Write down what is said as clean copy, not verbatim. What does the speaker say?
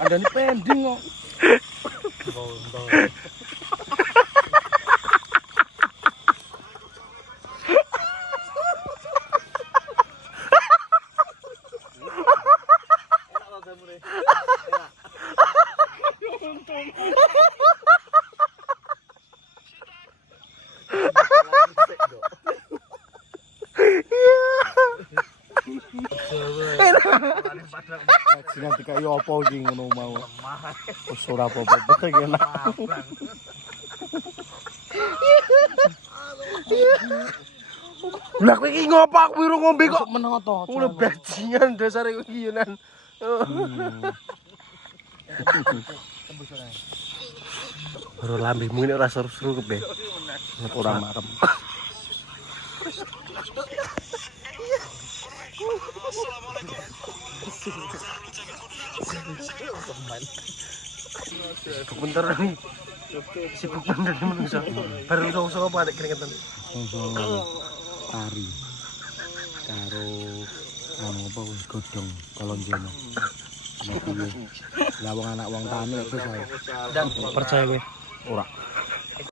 Ada nih pending kok. Nanti kayak opo iki ngono mau. Wis ora apa-apa betul enak. Lah kowe iki ngopo aku wiru ngombe kok meneng to. Ngono bajingan dasare kowe iki nan. Baru lambemu ini ora seru-seru kebe. Ora marem. Bentar nih. Sibuk bener nih menungso. Baru usah apa adek keringetan. Tari. Karo apa wis godhong kolonjono. Lah wong anak wong tani wis ae. Percaya kowe? Ora.